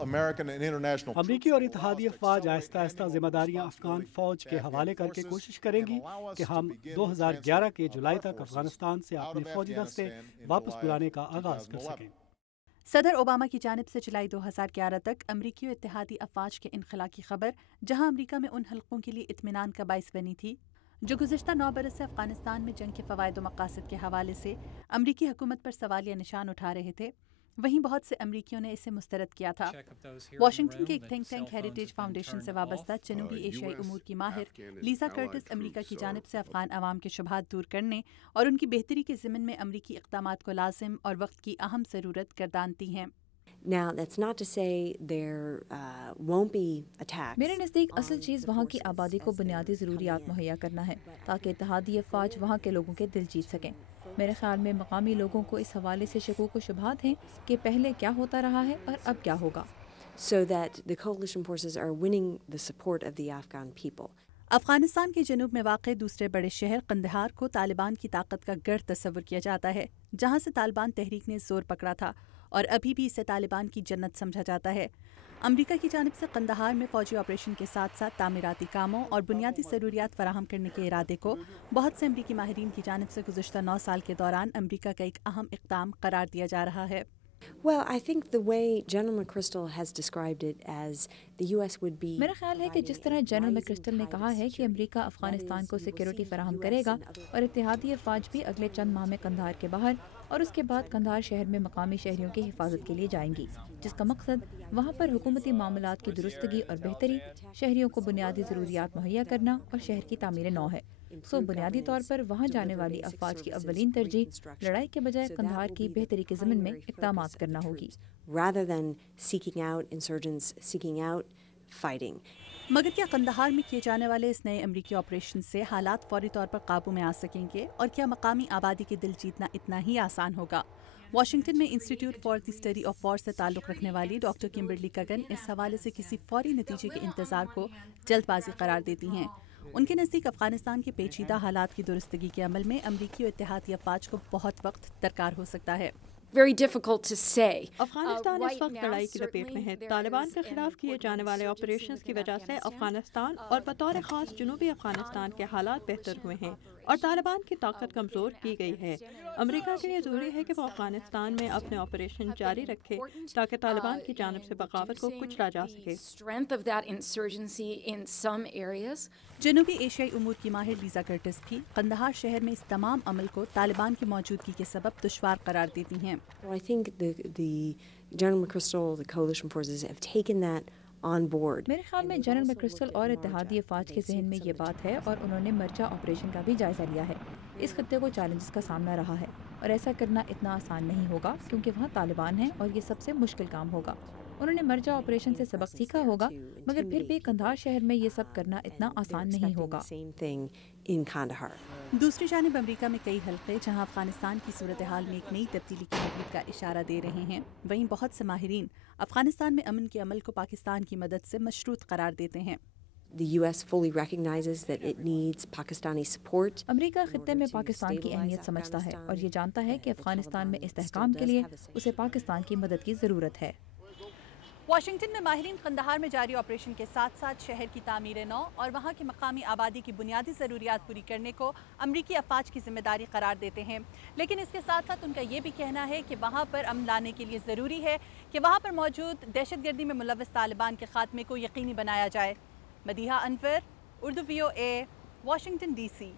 امریکی اور اتحادی افواج آہستہ آہستہ ذمہ داریاں افغان فوج کے حوالے کر کے کوشش کریں گی کہ ہم 2011 کے جولائی تک افغانستان سے اپنے فوجی دستے واپس بلانے کا آغاز کر سکیں۔ صدر اوباما کی جانب سے جولائی 2011 تک امریکی اور اتحادی افواج کے انخلا کی خبر، جہاں امریکہ میں ان حلقوں کے لیے اطمینان کا باعث بنی تھی جو گزشتہ 9 برس سے افغانستان میں جنگ کے فوائد و مقاصد کے حوالے سے امریکی حکومت پر سوالیہ نشان اٹھا رہے تھے، وہیں بہت سے امریکیوں نے اسے مسترد کیا تھا۔ واشنگٹن کے ایک تھنک ٹینک ہیریٹیج فاؤنڈیشن سے وابستہ جنوبی ایشیائی امور کی ماہر لیزا کرٹس امریکہ کی جانب سے افغان عوام کے شبہات دور کرنے اور ان کی بہتری کے ضمن میں امریکی اقدامات کو لازم اور وقت کی اہم ضرورت گردانتی ہیں۔ میرے نزدیک اصل چیز وہاں کی آبادی کو بنیادی ضروریات مہیا کرنا ہے تاکہ اتحادی افواج وہاں کے لوگوں کے دل جیت سکیں۔ میرے خیال میں مقامی لوگوں کو اس حوالے سے شکوک و شبہات ہیں کہ پہلے کیا ہوتا رہا ہے اور اب کیا ہوگا۔ افغانستان کے جنوب میں واقع دوسرے بڑے شہر قندھار کو طالبان کی طاقت کا گڑھ تصور کیا جاتا ہے، جہاں سے طالبان تحریک نے زور پکڑا تھا اور ابھی بھی اسے طالبان کی جنت سمجھا جاتا ہے۔ امریکہ کی جانب سے قندھار میں فوجی آپریشن کے ساتھ ساتھ تعمیراتی کاموں اور بنیادی ضروریات فراہم کرنے کے ارادے کو بہت سے امریکی ماہرین کی جانب سے گزشتہ 9 سال کے دوران امریکہ کا ایک اہم اقدام قرار دیا جا رہا ہے۔ میرا خیال ہے کہ جس طرح جنرل میکرسٹل نے کہا ہے کہ امریکہ افغانستان کو سیکیورٹی فراہم کرے گا اور اتحادی افواج بھی اگلے چند ماہ میں قندھار کے باہر اور اس کے بعد قندھار شہر میں مقامی شہریوں کی حفاظت کے لیے جائیں گی، جس کا مقصد وہاں پر حکومتی معاملات کی درستگی اور بہتری، شہریوں کو بنیادی ضروریات مہیا کرنا اور شہر کی تعمیر نو ہے۔ بنیادی طور پر وہاں جانے والی افواج کی اولین ترجیح لڑائی کے بجائے قندھار کی بہتری کے ضمن میں اقدامات کرنا ہوگی۔ مگر کیا قندھار میں کیے جانے والے اس نئے امریکی آپریشن سے حالات فوری طور پر قابو میں آ سکیں گے اور کیا مقامی آبادی کے دل جیتنا اتنا ہی آسان ہوگا؟ واشنگٹن میں institute for the study of war سے تعلق رکھنے والی ڈاکٹر کمبرلی کگن اس حوالے سے کسی فوری نتیجے کے انتظار کو جلد بازی قرار دیتی ہیں۔ ان کے نزدیک افغانستان کے پیچیدہ حالات کی درستگی کے عمل میں امریکی اور اتحادی افواج کو بہت وقت درکار ہو سکتا ہے۔ افغانستان اس وقت لڑائی کی لپیٹ میں ہے۔ طالبان کے خلاف کیے جانے والے آپریشنز کی وجہ سے افغانستان اور بطور خاص جنوبی افغانستان کے حالات بہتر ہوئے ہیں اور طالبان کی طاقت کمزور کی گئی ہے۔ امریکہ کے لیے ضروری ہے کہ وہ افغانستان میں اپنے آپریشن جاری رکھے تاکہ طالبان کی جانب سے بغاوت کو کچلا جا سکے۔ جنوبی ایشیائی امور کی ماہر لیزا کرٹس بھی قندھار شہر میں اس تمام عمل کو طالبان کی موجودگی کے سبب دشوار قرار دیتی ہیں۔ میرے خیال میں جنرل میکرسٹل اور اتحادی افواج کے ذہن میں یہ بات ہے اور انہوں نے مرجع آپریشن کا بھی جائزہ لیا ہے۔ اس خطے کو چیلنجز کا سامنا رہا ہے اور ایسا کرنا اتنا آسان نہیں ہوگا کیونکہ وہاں طالبان ہیں اور یہ سب سے مشکل کام ہوگا۔ انہوں نے مرجع آپریشن سے سبق سیکھا ہوگا، مگر پھر بھی قندھار شہر میں یہ سب کرنا اتنا آسان نہیں ہوگا۔ دوسری جانب امریکہ میں کئی حلقے جہاں افغانستان کی صورتحال میں ایک نئی تبدیلی کی امید کا اشارہ دے رہے ہیں، وہیں بہت سے ماہرین افغانستان میں امن کے عمل کو پاکستان کی مدد سے مشروط قرار دیتے ہیں۔ امریکہ خطے میں پاکستان کی اہمیت سمجھتا ہے اور یہ جانتا ہے کہ افغانستان میں استحکام کے لیے اسے پاکستان کی مدد کی ضرورت ہے۔ واشنگٹن میں ماہرین قندھار میں جاری آپریشن کے ساتھ ساتھ شہر کی تعمیر نو اور وہاں کی مقامی آبادی کی بنیادی ضروریات پوری کرنے کو امریکی افواج کی ذمہ داری قرار دیتے ہیں، لیکن اس کے ساتھ ساتھ ان کا یہ بھی کہنا ہے کہ وہاں پر امن لانے کے لیے ضروری ہے کہ وہاں پر موجود دہشت گردی میں ملوث طالبان کے خاتمے کو یقینی بنایا جائے۔ مدیحہ انور، اردو VOA، واشنگٹن DC۔